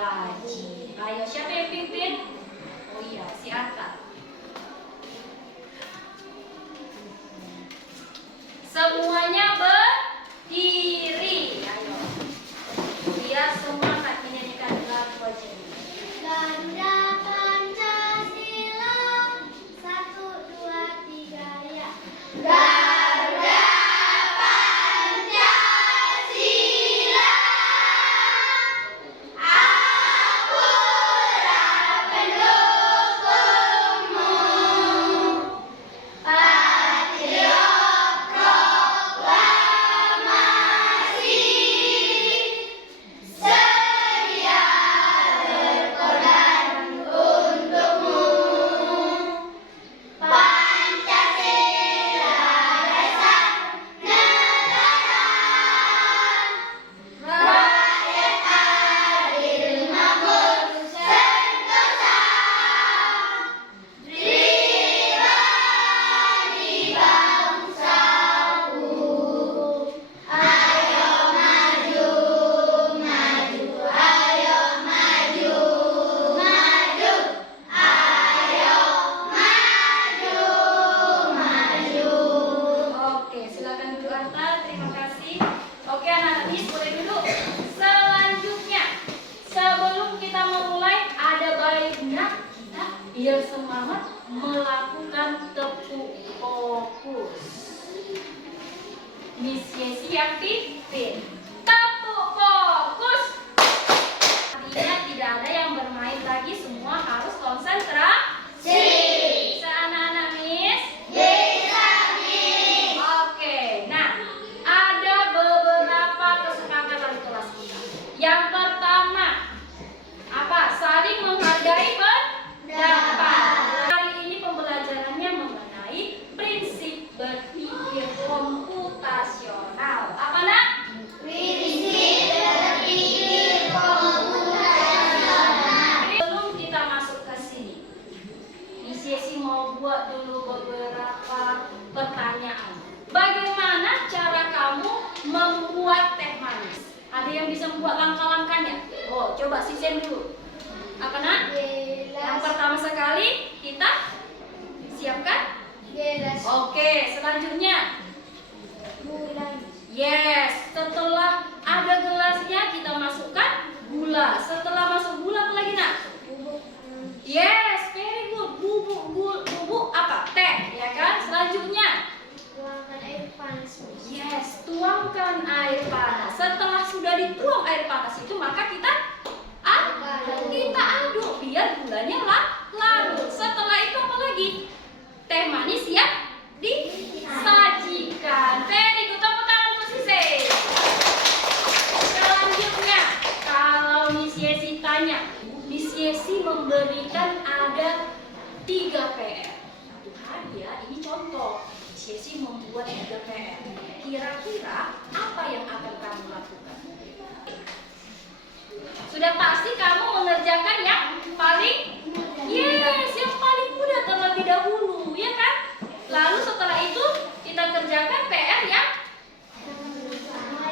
wajib. Ayo, siapa yang pimpin? Oh iya, si Atta. Semuanya berdiri. Ayo. Biar semua kakinya diikat lagu aja. Ganda Pancasila 1, 2, 3 ya. Ganda Pancasila, aku pendukungmu. Patriot proklamasi, sedia berkorban untukmu. Pancasila dasar negara, rakyat adil makmur sentosa, pribadi bangsaku. Ayo maju, maju, ayo maju, maju, ayo maju, maju. Oke, silakan duduk Atta. Terima kasih. Oke, anak-anak Miss boleh duduk. Selanjutnya, sebelum kita memulai, ada baiknya kita biar semangat melakukan tepuk fokus. Miss Yesi yang pimpin. Tepuk fokus. Artinya tidak ada yang bermain lagi, semua harus konsentrasi. Anak-anak Miss. Bisa nih. Oke, nah ada beberapa kesepakatan di kelas kita. Yang pertama, apa? Saling menghargai pendapat. Hari ini pembelajarannya mengenai prinsip berpikir komputasional. Apa nak? Prinsip berpikir komputasional. Sebelum kita masuk ke sini, Miss Yesi mau buat dulu beberapa pertanyaan. Bagaimana cara kamu membuat teh manis? Ada yang bisa membuat langkah-langkahnya? Oh, coba Sisen dulu. Apa nak? Yang pertama sekali kita siapkan. Gelas Oke, selanjutnya. gula. Yes, setelah ada gelasnya kita masukkan gula. Setelah masuk gula apa lagi nak? Bubuk Yes, very good. Bubuk apa? Teh, ya kan? Selanjutnya. tuangkan air panas. Yes, tuangkan air panas. Setelah sudah dituang air panas itu, maka kita aduk biar gulanya larut. Setelah itu apa lagi? Teh manis siap disajikan. Very good. Tepuk tangan untuk Sise. Selanjutnya, kalau Miss Yesi tanya, Miss Yesi memberikan ada 3 PR. Satu hari ya, ini contoh. Miss Yesi membuat 3 PR. Kira-kira apa yang akan kamu lakukan? Sudah pasti kamu mengerjakan yang paling yang paling mudah terlebih dahulu, ya kan? Lalu setelah itu kita kerjakan PR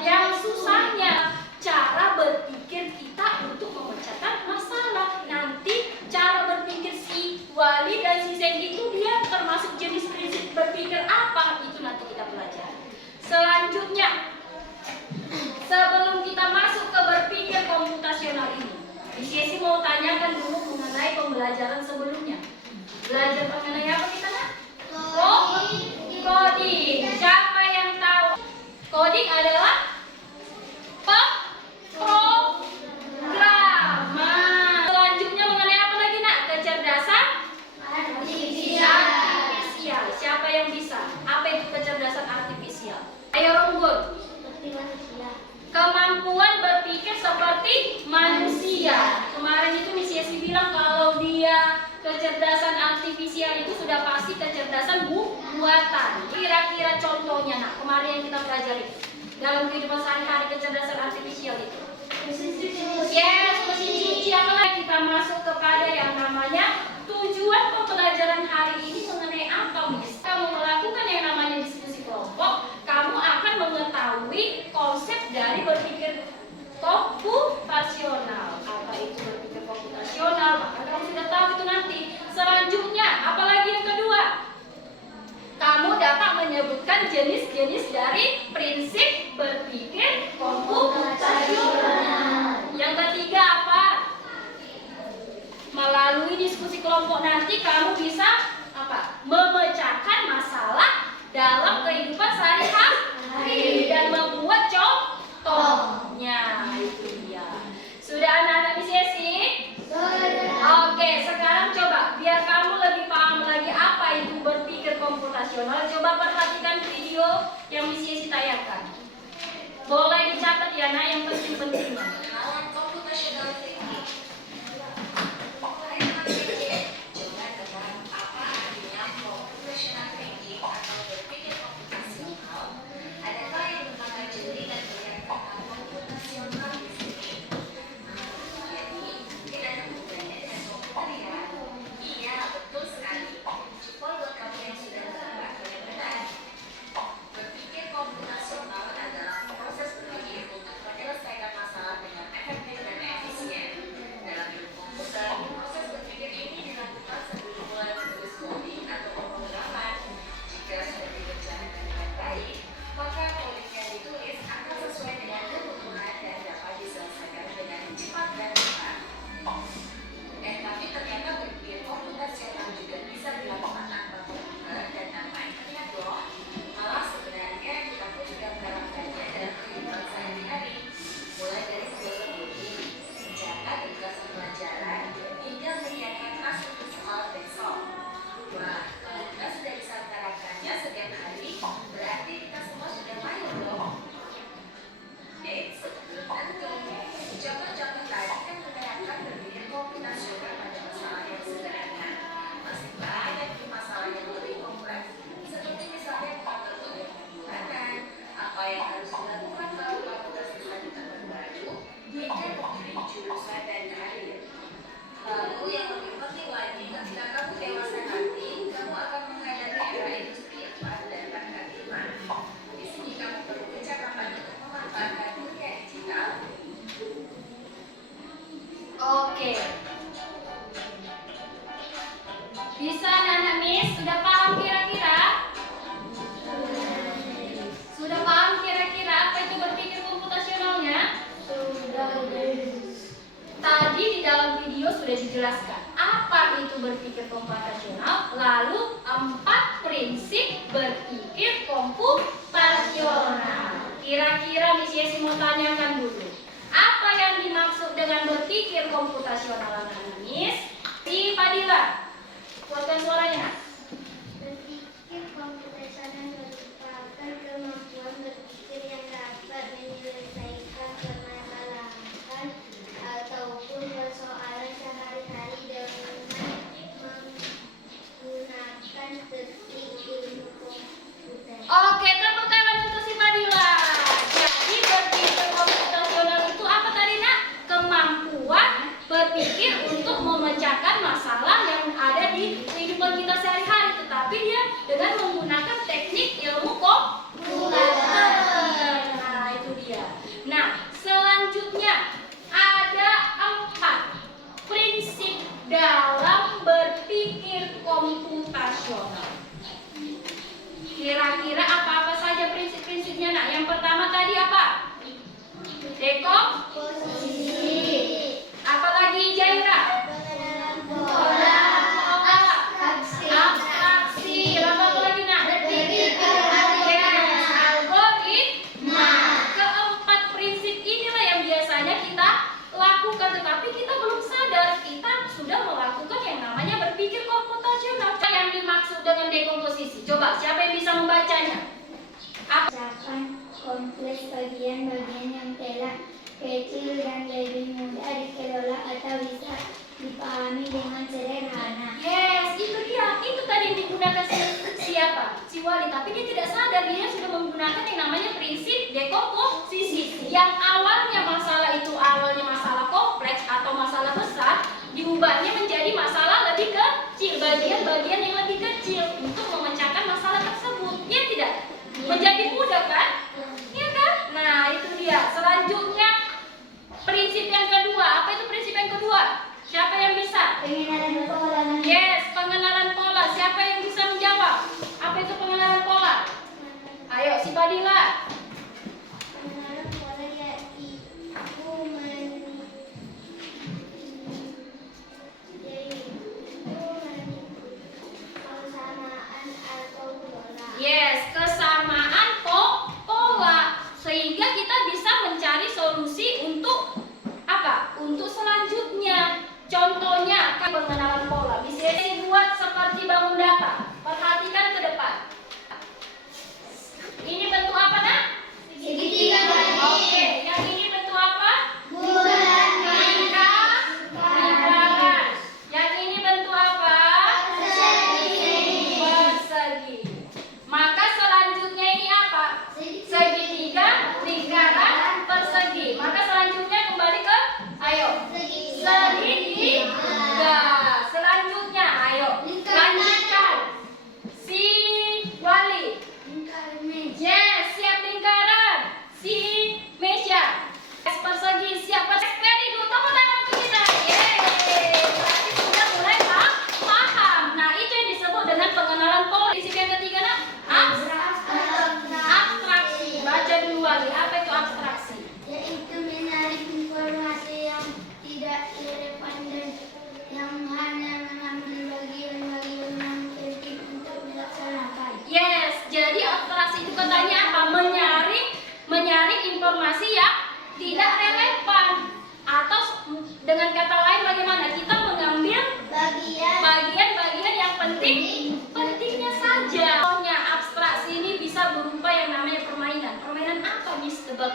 yang susahnya. Cara berpikir kita untuk memecahkan masalah. Nanti cara berpikir si Wali dan si Zen itu dia termasuk jenis prinsip berpikir apa, itu nanti kita pelajari. Selanjutnya, sebelum kita masuk ke berpikir komputasional ini, Miss Yesi mau tanyakan dulu mengenai pembelajaran sebelumnya. Belajar mengenai apa kita nak? Coding. Siapa yang tahu? Coding adalah pemrograman. Selanjutnya mengenai apa lagi nak? Kecerdasan artifisial. Siapa yang bisa? Apa itu kecerdasan artifisial? Ayo Runggun. Seperti manusia. Kemampuan berpikir seperti manusia. Kemarin itu Miss Yesi bilang kalau dia kecerdasan artifisial itu sudah pasti kecerdasan buatan. Kira-kira contohnya nak, kemarin yang kita pelajari dalam kehidupan sehari-hari kecerdasan artifisial itu. Mesin cuci. Yes, mesin cuci. Apalagi kita masuk kepada yang namanya tujuan pembelajaran hari ini mengenai apa, Miss? Kamu melakukan yang namanya diskusi kelompok, kamu akan mengetahui konsep dari berpikir komputasional. Apa itu diskusi kelompok nanti kamu bisa apa? Memecahkan masalah dalam kehidupan sehari-hari dan membuat contohnya. Itu dia. Sudah anak-anak Miss Yesi? Oke, sekarang coba biar kamu lebih paham lagi apa itu berpikir komputasional. Coba perhatikan video yang Miss Yesi tayangkan. Boleh dicatat ya nak yang penting-pentingnya. Oke. Bisa anak-anak Miss? Sudah paham kira-kira? Sudah paham kira-kira apa itu berpikir komputasionalnya? Tadi di dalam video sudah dijelaskan apa itu berpikir komputasional, lalu 4 prinsip berpikir komputasional. Kira-kira Miss Yesi mau tanyakan dulu. Apa yang dimaksud dengan berpikir komputasional anak-anak Miss? Si Fadila, kuatkan suaranya. Berpikir komputasional merupakan kemampuan berpikir yang dapat menyelesaikan permasalahan ataupun persoalan sehari-hari dengan menggunakan teknik ilmu komputer. Oke, tepuk tangan untuk si Fadila. Jadi berpikir komputasional itu apa tadi nak? Kemampuan berpikir untuk memecahkan masalah yang ada di kehidupan kita sehari-hari, tetapi dia dengan menggunakan teknik ilmu komputer. Nah, itu dia. Nah, selanjutnya ada 4 prinsip dalam berpikir komputasional. Kira-kira apa-apa saja prinsip-prinsipnya nak? Yang pertama tadi apa? Posisi, Apalagi Jaira? pengenalan pola, Abstraksi. Lalu apa lagi nak? berpikir Yes, algoritma. Keempat prinsip inilah yang biasanya kita lakukan, tetapi kita belum sadar kita sudah melakukan yang namanya berpikir komputasional. Apa yang dimaksud dengan dekomposisi? Coba siapa yang bisa membacanya? Ucapan kompleks bagian-bagian yang telah kecil dan lebih mudah dikelola atau bisa dipahami dengan sederhana. Yes, itu dia. Itu tadi yang digunakan siapa? Si Wali. Tapi dia tidak sadar dia sudah menggunakan yang namanya prinsip dekomposisi. Yang awalnya masalah kompleks atau masalah besar, diubahnya menjadi masalah lebih kecil, bagian-bagian yang lebih kecil untuk memecahkan masalah tersebut. Ya tidak? Menjadi mudah kan? Iya kan? Nah, itu dia. Selanjutnya prinsip yang kedua. Apa itu prinsip yang kedua? Siapa yang bisa? Pengenalan pola. Yes, pengenalan pola. Siapa yang bisa menjawab? Apa itu pengenalan pola? Ayo, si Fadila. Pengenalan pola yaitu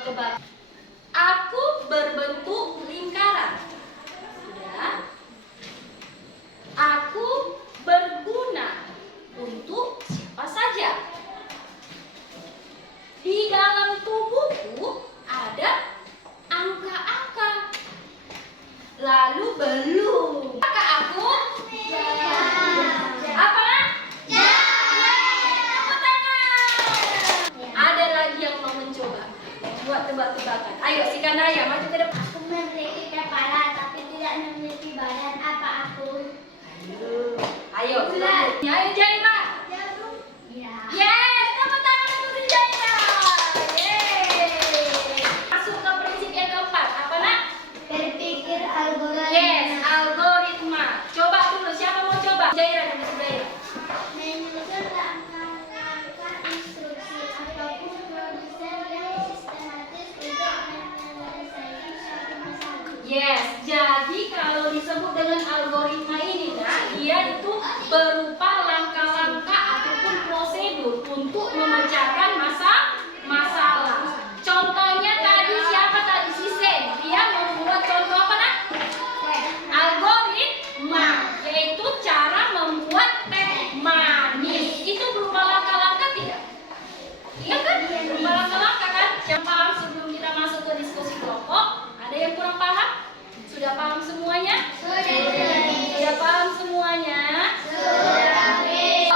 tebak-tebakan. Aku berbentuk lingkaran. Sudah. Aku berguna untuk siapa saja. Di dalam tubuhku ada angka-angka. Lalu belum. Apakah aku? Apa? Tepuk tangan. Ada lagi yang mau mencoba buat tebak-tebakan. Ayo si Kanaya maju ke depan. Aku memiliki kepala tapi tidak memiliki badan. Apa aku? Ayo, ayo Jaira. Ya. Yes, tepuk tangan untuk si Jaira. Yeay. Masuk ke prinsip yang keempat. Apa nak? Berpikir algoritma. Yes, algoritma. Coba dulu, siapa mau coba? Jaira dulu, Jaira. Menyusun langkah-langkah instruksi ataupun proses yang sistematis untuk menyelesaikan suatu masalah. Yes, jadi kalau disebut dengan algoritma ini, nah, dia itu berupa langkah-langkah ataupun prosedur untuk memecahkan masalah. Contohnya tadi siapa tadi? Si Sen. Dia membuat contoh apa nak? Algoritma, yaitu cara membuat teh manis. Itu berupa langkah-langkah tidak? Iya kan? Berupa langkah-langkah kan? Yang paham sebelum kita masuk ke diskusi kelompok? Ada yang kurang paham? Sudah paham semuanya? Sudah paham semuanya?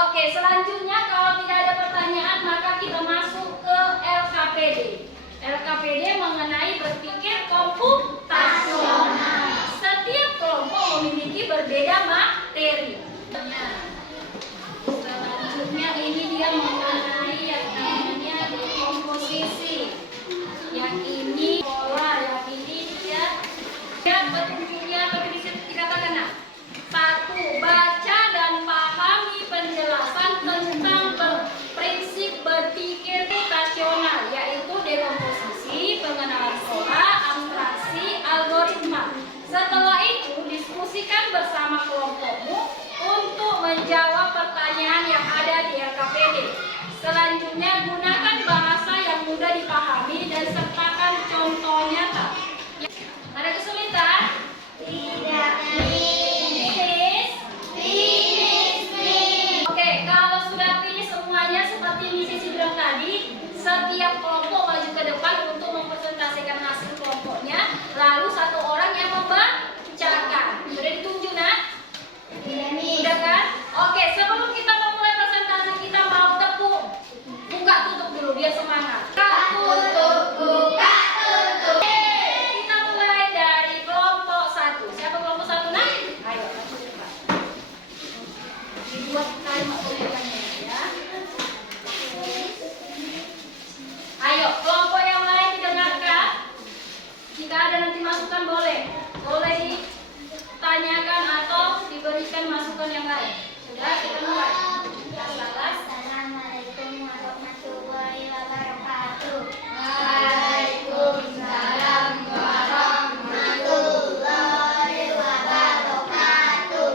Oke, selanjutnya kalau tidak ada pertanyaan maka kita masuk ke LKPD. LKPD mengenai berpikir komputasional. Setiap kelompok memiliki berbeda materi. Selanjutnya ini dia mengenai yang namanya dekomposisi. Yang ini pola, yang ini dia petunjuknya atau dikatakan nak. 1. Baca dan pahami penjelasan tentang prinsip berpikir komputasional, yaitu dekomposisi, pengenalan pola, abstraksi, algoritma. Setelah itu diskusikan bersama kelompokmu untuk menjawab pertanyaan yang ada di LKPD. Selanjutnya gunakan bahasa yang mudah dipahami dan sertakan contoh nyata. Ada kesulitan? Tidak. Oke, kalau sudah pilih semuanya seperti misi bilang tadi, setiap kelompok maju ke depan untuk mempresentasikan hasil kelompoknya, lalu satu orang yang membacakan. Sudah ditunjuk nak? Sudah kan? Oke, sebelum kita memulai presentasi kita mau tepuk, buka tutup dulu biar semangat. Buka tutup. Kita mulai dari kelompok 1. Siapa kelompok 1 nak? Ayo, maju ke depan. Dibuat kalimat tulisannya ya. Ayo, kelompok yang lain didengarkan. Jika ada nanti masukan boleh ditanyakan atau diberikan masukan yang lain. Sudah, kita mulai. Assalamualaikum warahmatullahi wabarakatuh. Waalaikumsalam warahmatullahi wabarakatuh.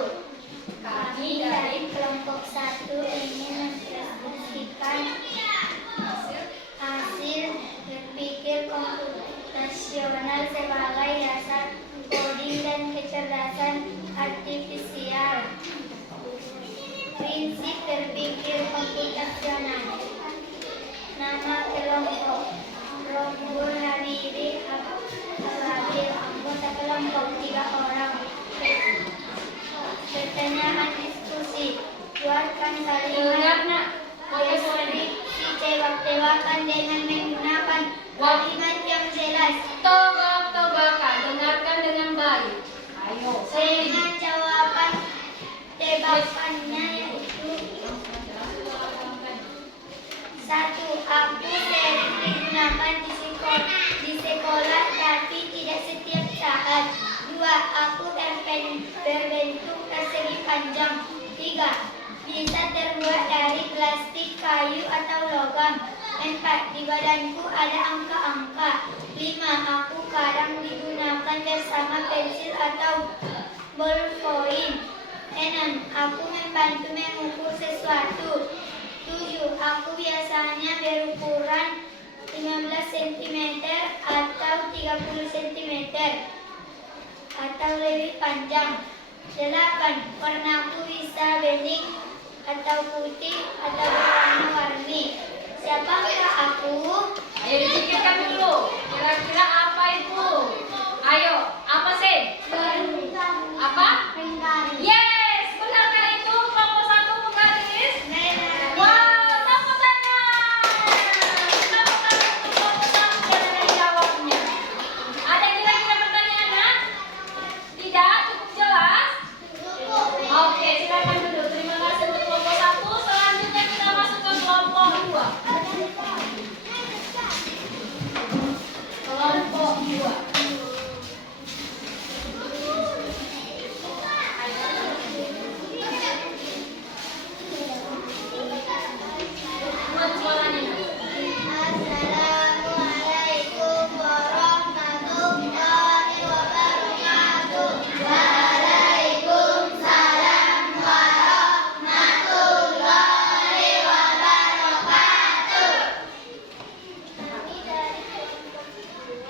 Kami Dari dari kelompok 1 ingin mempresentasikan hasil berpikir komputasional sebagai dasar coding dan kecerdasan artifisial. Prinsip berpikir komputasional. Nama kelompok Rombul Habibi Ababil, anggota kelompok 3 orang. Pertanyaan diskusi. Buatkan kalimat nak. deskripsi tebak-tebakan dengan menggunakan kalimat yang jelas. Tebak-tebakan, dengarkan dengan baik. Ayo, Dengan jawaban tebakannya yaitu 1. Aku sering digunakan di sekolah tapi tidak setiap saat. 2. Aku berbentuk persegi panjang. 3. Bisa terbuat dari plastik, kayu, atau logam. 4. Di badanku ada angka-angka. 5. Aku kadang digunakan bersama pensil atau ballpoint. 6. Aku membantu mengukur sesuatu. 7. Aku biasanya berukuran 15 15 cm atau 30 cm atau lebih panjang. 8. Warnaku bisa bening atau putih atau berwarna-warni. Siapakah aku? Ayo dipikirkan dulu. Kira-kira apa itu? Ayo, apa sih? Apa? Yes, benarkah itu kelompok 1 penggaris? Wow, tepuk tangan. Tepuk tangan untuk kelompok 1 yang ada jawabnya. Ada kira-kira pertanyaannya? Tidak? Cukup jelas? Oke, silakan duduk. Terima kasih untuk kelompok 1. Selanjutnya kita masuk ke kelompok 2. Kelompok 2. Buat suaranya. Assalamualaikum warahmatullahi wabarakatuh. Waalaikumsalam warahmatullahi wabarakatuh. Kami dari kelompok 2.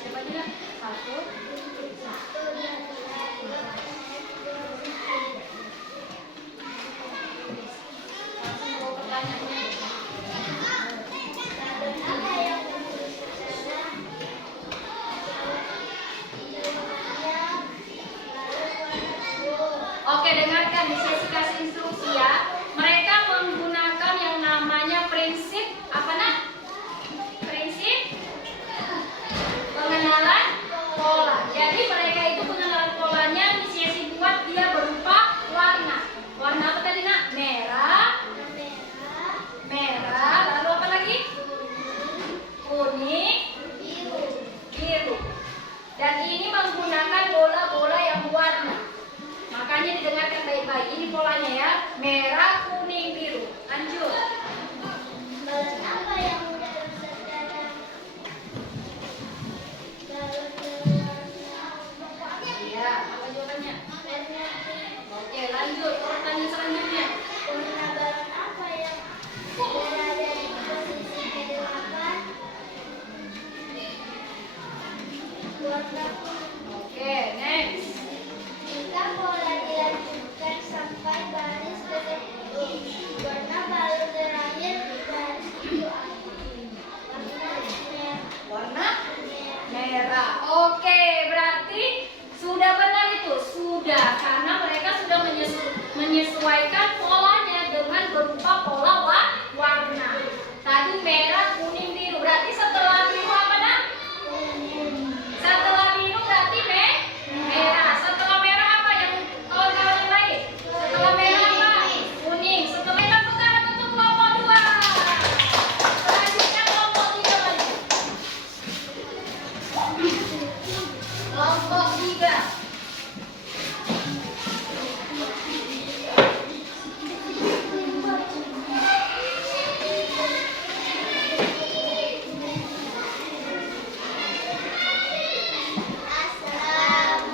Coba juga. 1. Langsung bawa pertanyaannya. Apa yang menurut saudara? Oke, dengarkan di sesi kasih instruksi ya. Mereka menggunakan yang namanya prinsip apa nak? Prinsip pengenalan pola. Jadi mereka itu pengenalan polanya di sesi buat dia berupa warna. Warna apa tadi nak? Merah, merah. Lalu apa lagi? Kuning, biru. Dan ini menggunakan bola-bola yang warna. Makanya didengarkan baik-baik. Ini polanya ya. Merah, kuning, biru. Lanjut. Balon apa yang menurut saudara? Balon berwarna Iya, apa jawabannya? warna pink. Oke, lanjut. Pertanyaan selanjutnya. Warna balon apa yang berada di posisi ke-8? Warna kuning. Oke, next. Jika bola dilanjutkan sampai baris ke-10, warna balon terakhir di baris itu apa? Warna Merah. merah. Oke, berarti sudah benar itu. Sudah, karena mereka sudah menyesuaikan polanya dengan berupa pola warna. Tadi merah, kuning, biru. Berarti setelah biru apa nak? Setelah biru berarti merah. Setelah merah apa yang kawan-kawan yang lain? Setelah merah apa? Kuning. Setelah kita putaran untuk kelompok 2. Selanjutnya kelompok 3 lagi. Kelompok 3.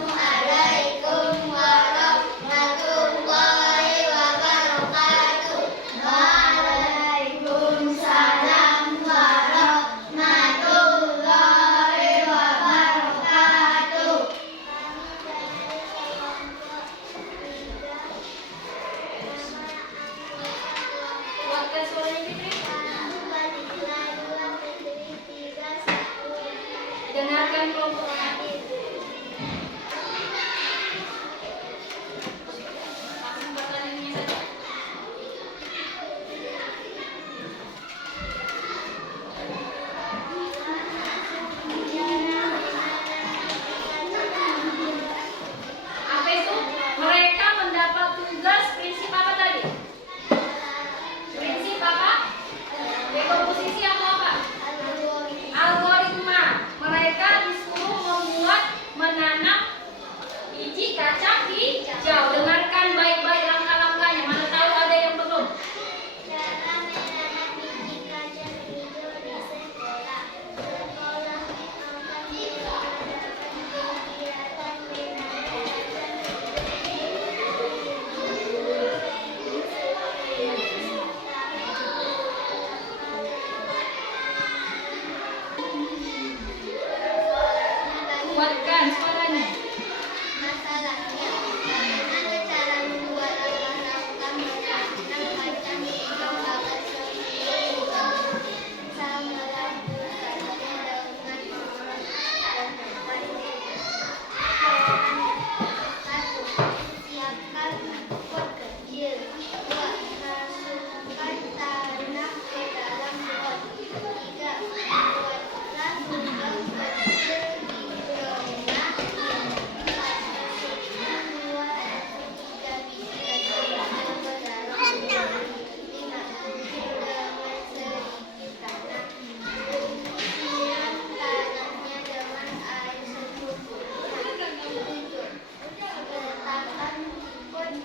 Assalamualaikum warahmatullahi wabarakatuh. Waalaikumsalam warahmatullahi wabarakatuh. Kuatkan suaranya Fitri. Dengarkan kelompok kami. Langsung pertanyaannya saja. Apa itu? Mereka mendapat tugas prinsip apa tadi? Prinsip apa? Dekomposisi atau apa? Algoritma. Mereka disuruh membuat kuatkan suaranya. Masalahnya, bagaimana cara membuat langkah-langkah menanam kacang hingga bakal seperti saya melakukannya dengan mengolah dan tempat. Satu, siapkan pot kecil. Dua, masukkan tanah ke dalam pot. Tiga, buatlah lubang kecil di tengah. Empat, masukkan 2 atau 3 biji kacang hijau ke dalam pot. Lima, dengan sedikit tanah. Siram tanahnya dengan air secukupnya. Tujuh, letakkan pot di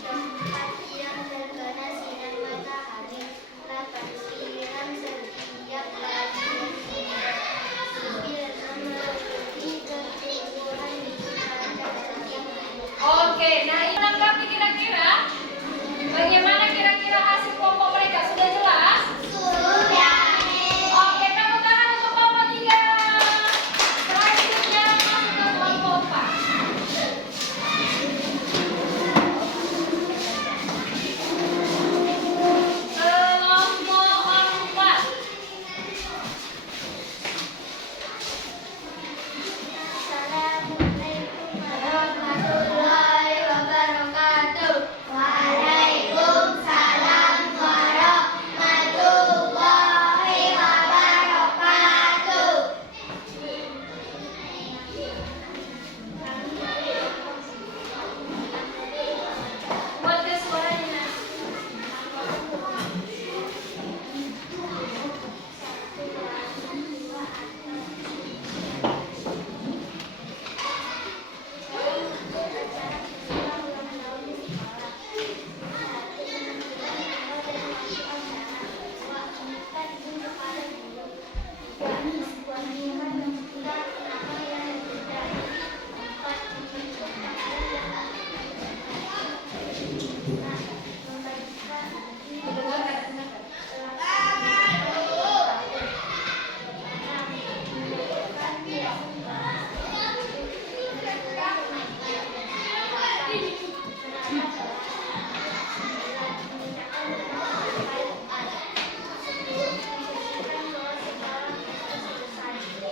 tempat yang terkena sinar matahari. 8, siram setiap kali bersinar. 9, mengikuti pertumbuhan biji kacang yang Oke, nah ini menanggapi kira-kira bagaimana kira-kira hasil kelompok mereka sudah jelas? sudah. Oke, tepuk tangan untuk kelompok 3. Selanjutnya masuk ke kelompok 4. Kelompok 4. Assalamualaikum warahmatullahi wabarakatuh. Waalaikumsalam warahmatullahi wabarakatuh. Buatkan suaranya.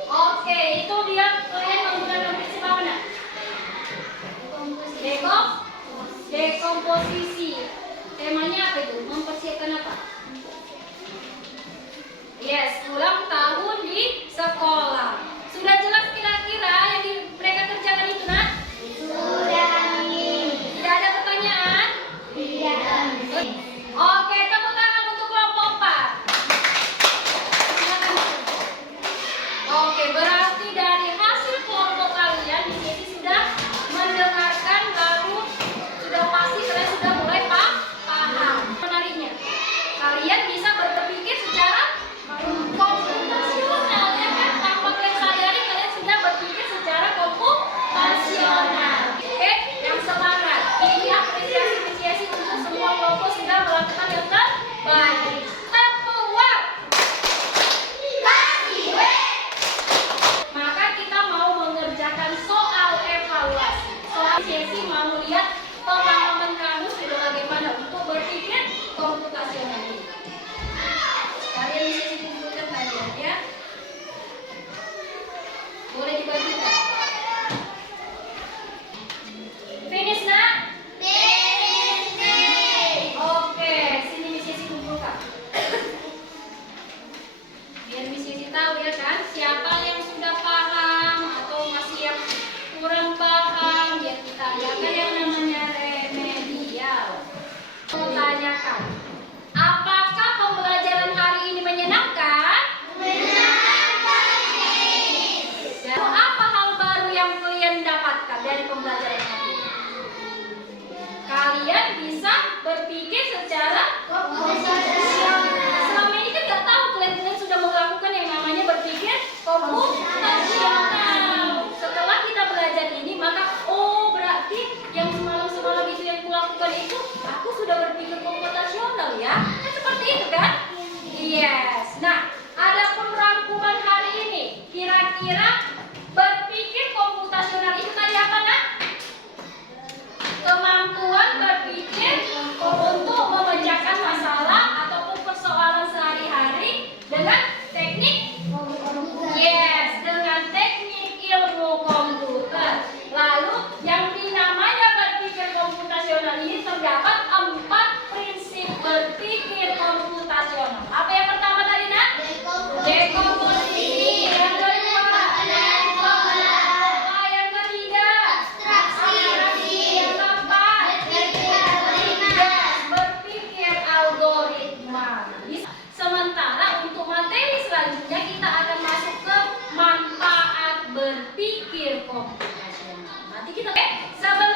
Oke, itu dia kalian menggunakan prinsip apa nak? Dekomposisi. Temanya apa itu? Mempersiapkan apa? Yes, ulang tahun di sekolah. Sudah jelas kira-kira yang mereka kerjakan itu nak? Sudah. Tidak ada pertanyaan? Tidak. Oke, tepuk tangan untuk kelompok 4. Silakan. Oke, berarti dari hasil kelompok kalian di sini sudah mendengarkan lalu sudah pasti kalian sudah mulai paham. Menariknya, kalian bisa berpikir secara komputasional ya kan? Tanpa kalian sadari kalian sudah berpikir secara komputasional. Oke, yang semangat. Ini apresiasi untuk semua kelompok sudah melakukan yang terbaik. Tepuk. Maka kita mau mengerjakan soal evaluasi. Soal sesi mau lihat pengalaman kamu sudah bagaimana untuk berpikir komputasional ini. Kalian bisa dikumpulkan kalian ya. Boleh dibagikan. Finish nak? Oke, sini Miss Yesi kumpulkan. Biar Miss Yesi tahu ya kan, siapa yang sudah paham atau masih yang kurang paham, biar kita adakan yang namanya remedial. Mau tanyakan, apakah pembelajaran hari ini menyenangkan? Dan apa hal baru yang kalian dapatkan dari pembelajaran hari ini? Kalian bisa berpikir secara selama ini kan nggak tahu kalian sudah melakukan yang namanya berpikir komputasional. Setelah kita belajar ini maka berarti yang semalam itu yang kulakukan itu aku sudah berpikir komputasional ya. Kan seperti itu kan? Yes. Nah, ada rangkuman hari ini. Kira-kira berpikir komputasional berpikir komputasional. Nanti kita sahabat